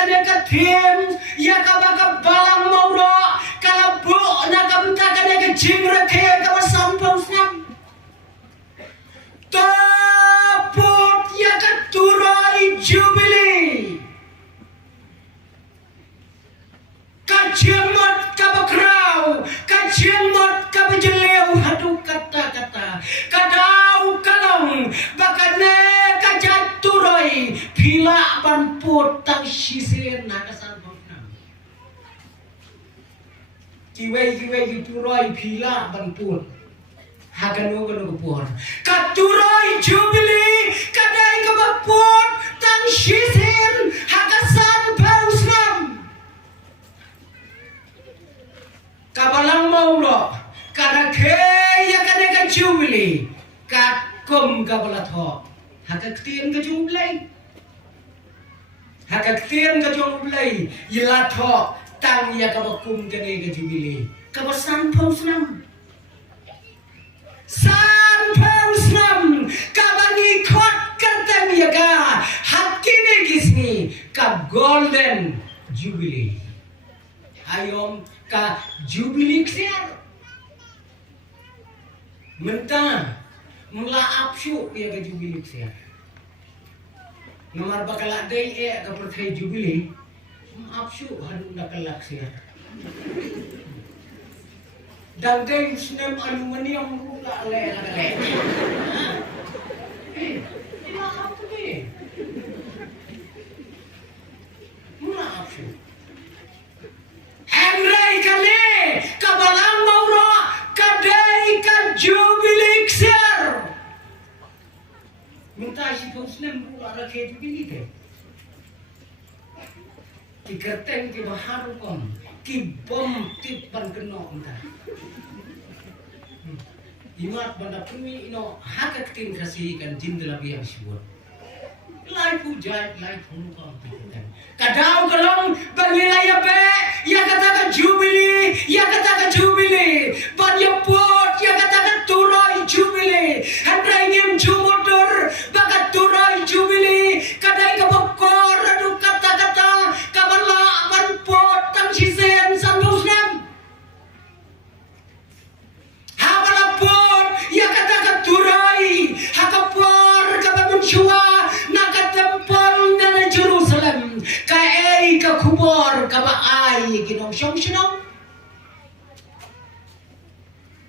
kaneka tim ya kabaka balang mauro kala bu na kabenta kaneka Jing rakhe ka sampau snam tapot ya ka turai Jubilee kajimat kabakrau kajimat kabajeleu hadu kata-kata kadau kalong bakane kajaturai pila ban pot tang sisen nakasan boknam kiwei turai pila ban pot haganu por katurai Jubilee kadai kabapot tang sisen hakasan pausram kabalang maulo kada kaya kaneka Jubilee kat kum kabalatho hakaktian ka Jubilee hakaktian ka Jubilee yilatho tang ya kabakum kaneka Jubilee kabasan pausnam san pausnam kabani Khot kantang ya ka hakine gisni ka golden Jubilee ayom ka Jubilee kser mentah mula apsu ya ka Jubilee kser nomor bakal day ka perkai Jubilee apsu hadu nakalak kser dan day snem aluminium rula le ila apa ni mula apsu Henry kali kabalang mauro kadai ka Jubilee kser minta si posnem rula rakhe Jubilee ke dikerteng ki baharu kom ki bom tipan keno minta Iamap banda puni ino hakak tin kasih kan jindela biang syukur lai pujai lai thunu kam tikan kadau kalong bangilaya be ya kata Jubilee ya kata Jubilee ban ya pot ya kata turai Jubilee handai ngim jumotor bakat turai Jubilee kadai ka bokor adu kata kabala ban pot tang sisen sambusnam habala pot ya kata turai hakapor kabamun shua Jerusalem kai ka kubor ka baai kinong siyong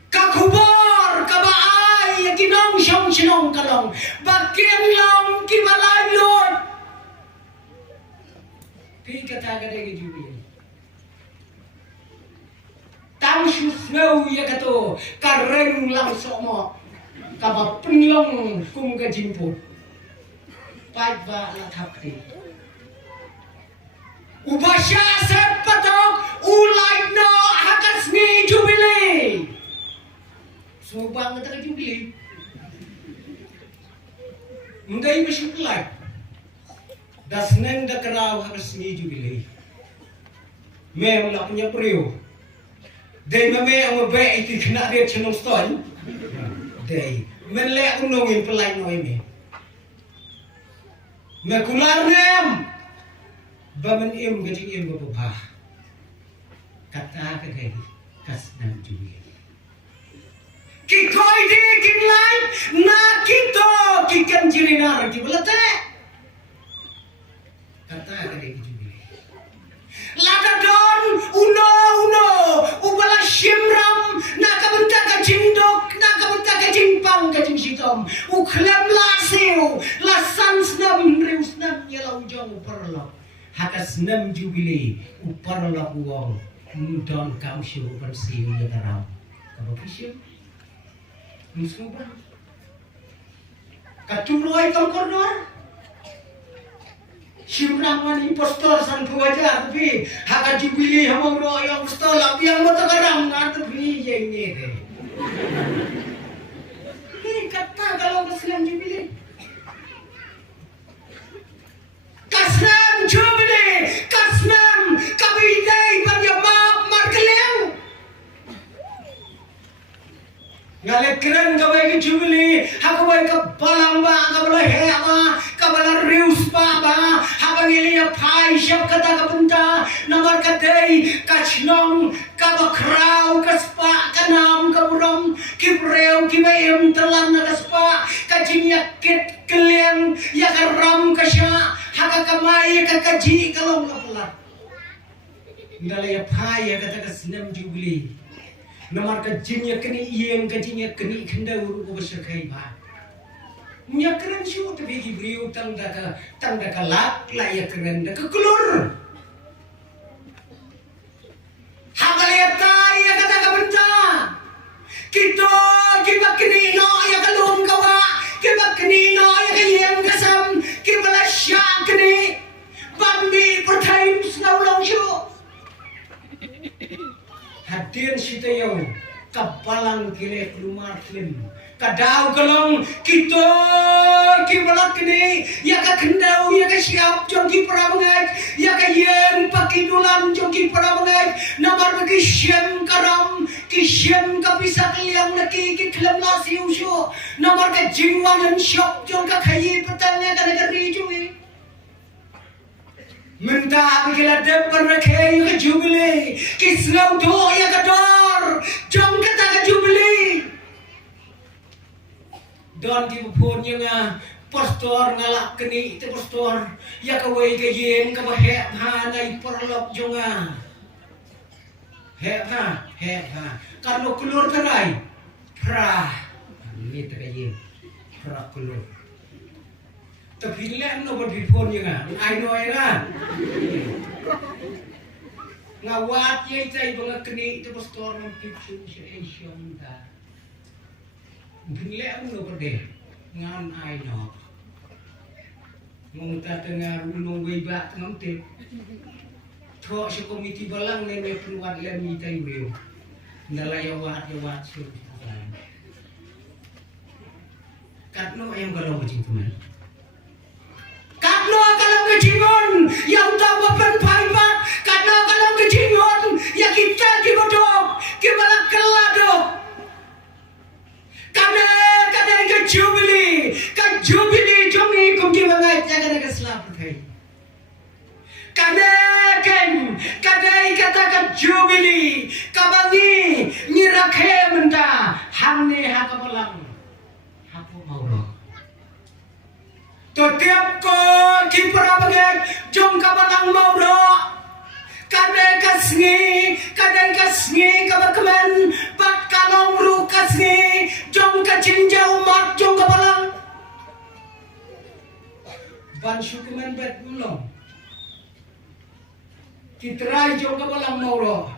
ka kubor ka baai kinong siyong kalong bakyan long kimalalot pi kata gade Jubilee tang snow ya kato kareng lang somo ka ba penlong kum ka jimpo pai ba la thapri ubasya sepatok ulai no hakasni Jubilee subang ta Jubilee mundai mashuklai dasnen da kraw hakasni Jubilee me la punya priyo dei me ang be iki kena dia chenong stoi dei men le unongin pelai noi me kular nem bamen im gajing im babah kata kadai kas nam Jubilee ki koi di kin lai na kito ki kan jirina ki belate kata kadai Jubilee lada don uno ubala shimram na kabenta ka jindok na kabenta ka jingpang ka jingsitom ukhlem la siu la sansnam reusnam yalau jong perlo hakas nam Jubilee uparlo uang don kam shu ban siu ya tarau kabo kishu musuba katuloi kam kornor Shimraman impostor san aja tapi hak Jubilee hamong ro yang impostor tapi yang mata karang tapi yang ni deh. Ini kata kalau Muslim Jubilee. Kasnam Jubilee, kasnam kabidai Iamap markeleu. Ngale keren kabai Jubilee, hakabai ka balang ba kabala hema kabala rius pa ba habang ili ya phai shab kata ket Kylliang ya karam kasya haka kamai kakaji kalau lapelat ndalaya phaya kata kasnam Jubilee namar ka Jing ya kini Iang ka Jing ya kini kendau ko bersakai ba nya keren syu te bigi briu tang da ka lak la ya keren da ka kulur habaleta ya kata ka benta kito kibak kini no ya kalum kawa kibak kini no ya kayem kasam kibala syak kini bambi perthaim snow long syu hadian sitayo kapalang kile kelumar klim kadau kalong kito kibala kini ya ka kendau ya ka siap jong ki parabangai ya ka yem pakidulan jong ki parabangai namar bagi syem karam ki syem ka bisa Kylliang laki ki klam la siu syo namar ka jingwan syok jong ka khayi petanya ka negeri jui minta kila depan rakhe ka Jubilee ki slow do ya ka dor jong kata ka Jubilee don di pun yang pastor ngalak keni te pastor ya kawai ke yen ka bahe ha nai perlok jonga he ha karno kulur kanai pra ni te yen pra kulur tapi lek no di pun yang ai noi la ngawat ye tai bang keni te pastor mang kipu se asian da Bila uno perde ngan ai no mong ta tengah ulung weba ngamte tho si komiti balang ne me penuat le mi tai weu ndalaya wat su katno ayam kalau kecing teman katno kalau kecingon yang tahu pen paibat katno kalau kecingon ya kita kibodok kibala keladok Kadang ke Jubilee jongi kumki bangai jaga ke selap kai. Kadang kata ke Jubilee kabangi nyirakhe menda hamne haka balang hapo mauro. To tiap ko ki parabangai jong kabalang mauro. Kadang kasngi kabakman pat kalong ru kasngi jong ka jinjau mat jong ka balang ban syukuman bet ulong kitrai jong ka balang mauro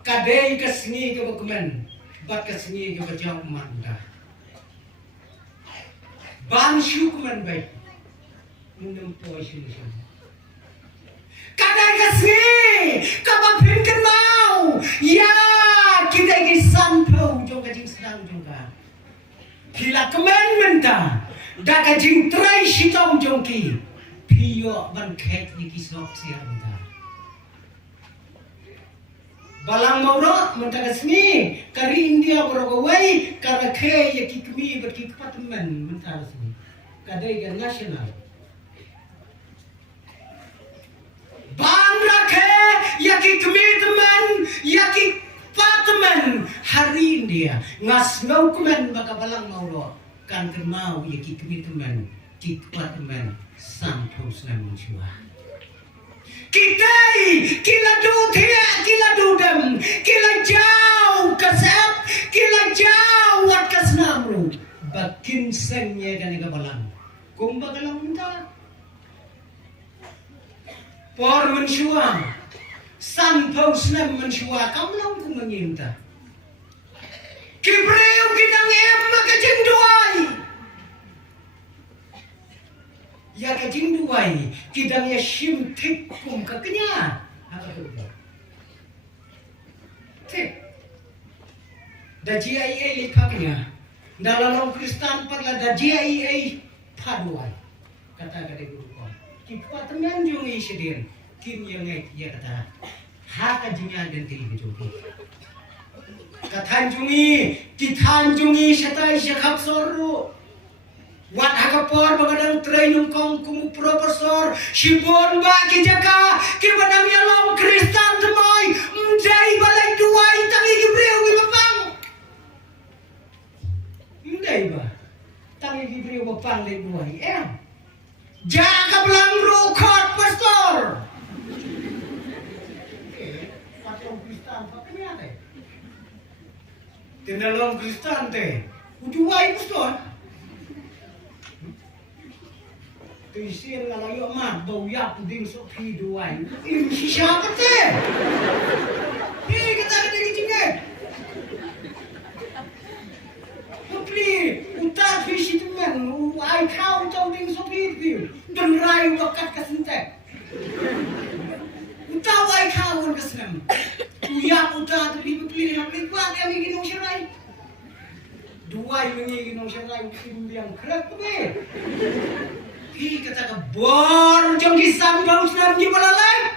kadai kasngi kabakman bat kasngi ka bajau manda ban syukuman bet mundem poisin kadang kasih kapan pinkan mau ya kita ini sampau jong kajing sedang juga bila kemen menta dah kajing try sitong jongki pio ban kek di kisok sianta balang mauro menta kasni kari India borogawai kara ke ya kikmi berki kepatemen menta kasni kadai gan nasional Bang rakhe yaki komitmen yaki patmen hari India ngas ngau kumen baka balang mauro kan mau yaki komitmen ki patmen sampau senang menjua kitai kila du thia kila dudam kila jauh kasep kila jauh wat kasnamru bakin sengnya kan ka balang kumba kalang minta por mensyua san pausnam mensyua kamlong ku menginta kibreu kitang em maka jengduai ya ka jengduai kidang ya shim tik kum ka kenya tik da GIA lipaknya dalam Kristen parla da GIA paduai kata guru kita teman jungi sedin kin yang ya kata haka jinga dan tiri joki katan jungi setai sekap soru wat haka por bagadang trainung kong kumu profesor sibon ba kijaka kibadang yalong Kristen temai mjai balai duai tangi gibreu gilapang mdai ba tangi gibreu pang le buai jaga belang Khot pastor patong Kristen paknya teh tinalong Kristen teh ujuai pastor Tuisin kalau Iamap bau ya puding sok pi duai ini siapa teh kata ada Jing utar visi teman, ai kau jauh ding sopi tu, dan rayu bakat kesentek. Utar ai kau kesenam, uyak utar tu pilih nak kuat kami gini usai. Dua ini gini usai film yang kerap tu. Kata ke bor jong kisah baru senam di malalai.